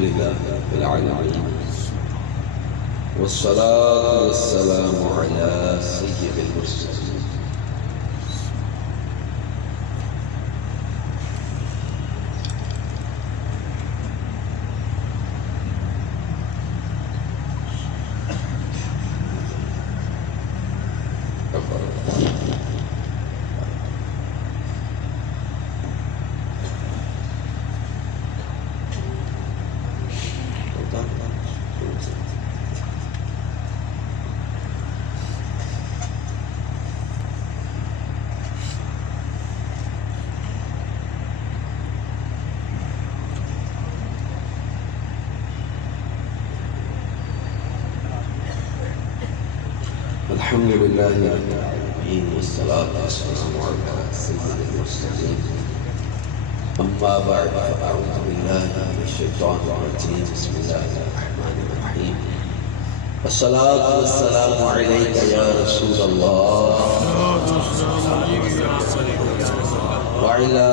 لله رب العالمين والصلاة والسلام على سيد المرسلين الحمد لله رب العالمين والصلاة والسلام على سيد المرسلين أما بعد فأعوذ بالله من الشيطان الرجيم بسم الله الرحمن الرحيم الصلاة والسلام عليك يا رسول الله وعلى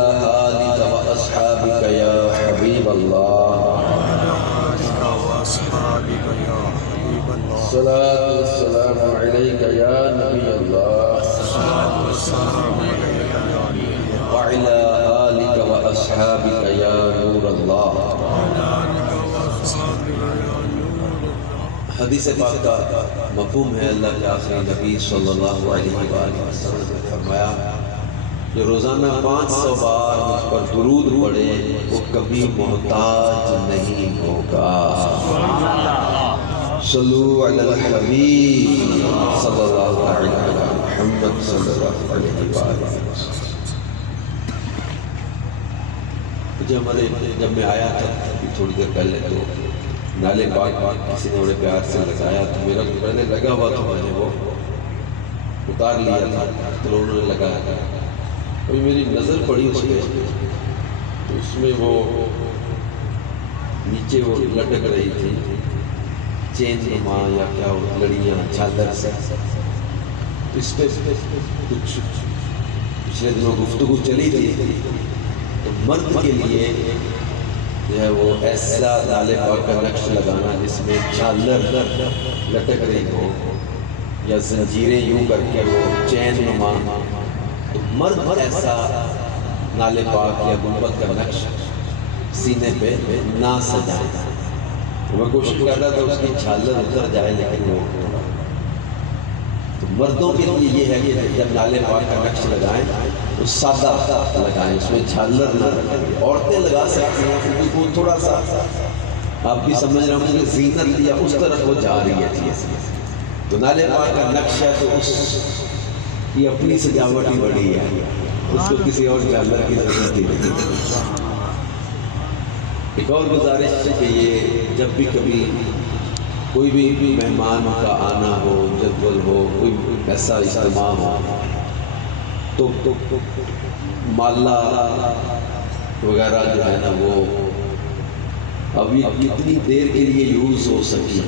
آلك وأصحابك يا حبيب الله الصلاة والسلام عليك يا نبي الله وعلى آلك وأصحابك يا نور الله. حدیث پاک کا مفہوم ہے اللہ کے آخری نبی صلی اللہ علیہ وآلہ وسلم نے فرمایا جو روزانہ 500 بار مجھ پر درود پڑھے وہ کبھی محتاج نہیں ہوگا. صلو علی الحبیب صلی اللہ علیہ محمد صلی اللہ علیہ وآلہ وسلم. جب میں آیا تھا تھوڑی دیر پہلے تو نالے پاک کسی نے بڑے پیار سے لگایا تو میرا جو پہلے لگا ہوا تھا میں نے وہ اتار لیا تھا تو انہوں نے لگایا تھا. ابھی میری نظر پڑی اس پہ تو اس میں وہ نیچے وہ لٹک رہی تھی چین نما یا کیا ہو لڑیاں چادر سے. اس پہ کچھ پچھلے دنوں گفتگو چلی تھی تو مرد کے لیے جو ہے وہ ایسا نالے پاک کا نقش لگانا جس میں چادر لٹک رہی ہو یا زنجیریں یوں کر کے وہ چین نما تو مرد ایسا نالے پاک یا گنبد کا نقش سینے پہ نہ سجائے. میں کوشش کر رہا تھا اس کی چھالر اتر جائے لیکن وہ تو مردوں کے لیے یہ ہے کہ جب نالے پاک کا نقش لگائیں تو سادہ لگائیں اس میں چھالر نہ رکھیں. عورتیں لگا سکتی ہیں کیونکہ وہ تھوڑا سا آپ بھی سمجھ رہے ہوں کہ زینت یا اس طرف وہ جا رہی ہے چیز. تو نالے پاک کا نقش ہے تو اس کی اپنی سجاوٹ ہی بڑی ہے اس کو کسی اور چھالر کی ضرورت ہی نہیں. ایک اور گزارش ہے کہ یہ جب بھی کبھی کوئی بھی مہمان کا آنا ہو جدول ہو کوئی ایسا اجتماع ہو تو مالا وغیرہ جو ہے نا وہ ابھی کتنی دیر کے لیے یوز ہو سکی.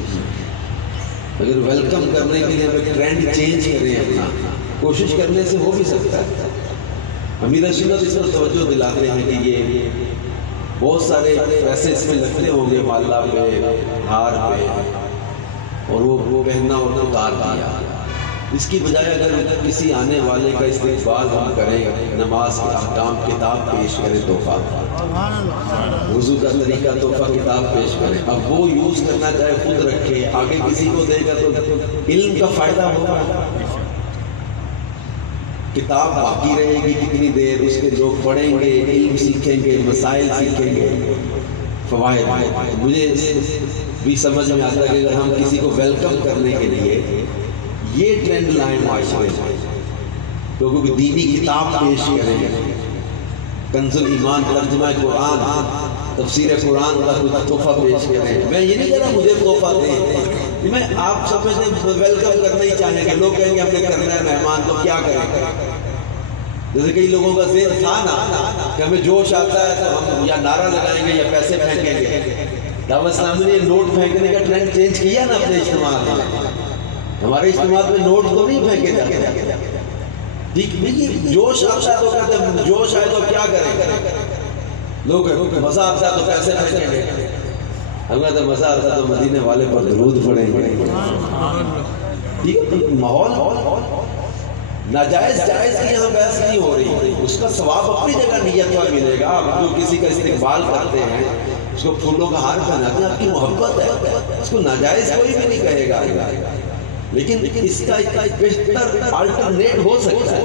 اگر ویلکم کرنے کے لیے ہمیں ٹرینڈ چینج کریں اپنا کوشش کرنے سے ہو بھی سکتا ہے. امیر سنت اس پر توجہ دلاتے ہیں کہ یہ بہت سارے پیسے اس میں لگتے ہوں گے مالا پہ ہار پہ اور وہ پہننا اور اتار دیا. اس کی بجائے اگر کسی آنے والے کا استقبال ہم کریں نماز کے احکام کتاب پیش کریں تحفہ وضو کا طریقہ تحفہ کتاب پیش کریں. اب وہ یوز کرنا چاہے خود رکھے آگے کسی کو دے گا تو علم کا فائدہ ہوگا. کتاب باقی رہے گی کتنی دیر اس کے لوگ پڑھیں گے علم سیکھیں گے مسائل سیکھیں گے فوائد. مجھے بھی سمجھ میں آتا ہے کہ اگر ہم کسی کو ویلکم کرنے کے لیے یہ ٹرینڈ لائیں معاشرے میں لوگوں کی دینی کتاب پیش کریں کنز الایمان ترجمہ قرآن تفسیر قرآن کا تحفہ پیش کریں. میں یہ نہیں کہہ رہا مجھے تحفہ دیں میں آپ سمجھتے ویلکم کرنا ہی چاہیں گے. لوگ کہیں گے ہم نے کرنا ہے مہمان تو کیا کریں. جیسے کئی لوگوں کا ذہن تھا نا کہ ہمیں جوش آتا ہے تو ہم یا نعرہ لگائیں گے یا پیسے پھینکیں گے. دعوت اسلامی نے نوٹ پھینکنے کا ٹرینڈ چینج کیا نا اپنے اجتماعات میں. ہمارے اجتماعات میں نوٹ تو نہیں پھینکے جاتے. جوش آتا ہے تو کہتے ہیں جوش آئے تو کیا کریں. لوگ مزہ آتا ہے تو پیسے پھینکیں گے. ہمیں تو مزہ آتا تو مدینے والے پر درود پڑیں گے. ٹھیک ہے، ماحول ناجائز جائز کی یہاں بحث نہیں ہو رہی. اس کا ثواب اپنی جگہ نیت پر ملے گا. آپ جو کسی کا استقبال کرتے ہیں، اس کو پھولوں کا ہار پہناتے ہیں، آپ کی محبت ہے، اس کو ناجائز کوئی بھی نہیں کہے گا. لیکن اس کا ایک بہتر آلٹرنیٹ ہو سکتا ہے.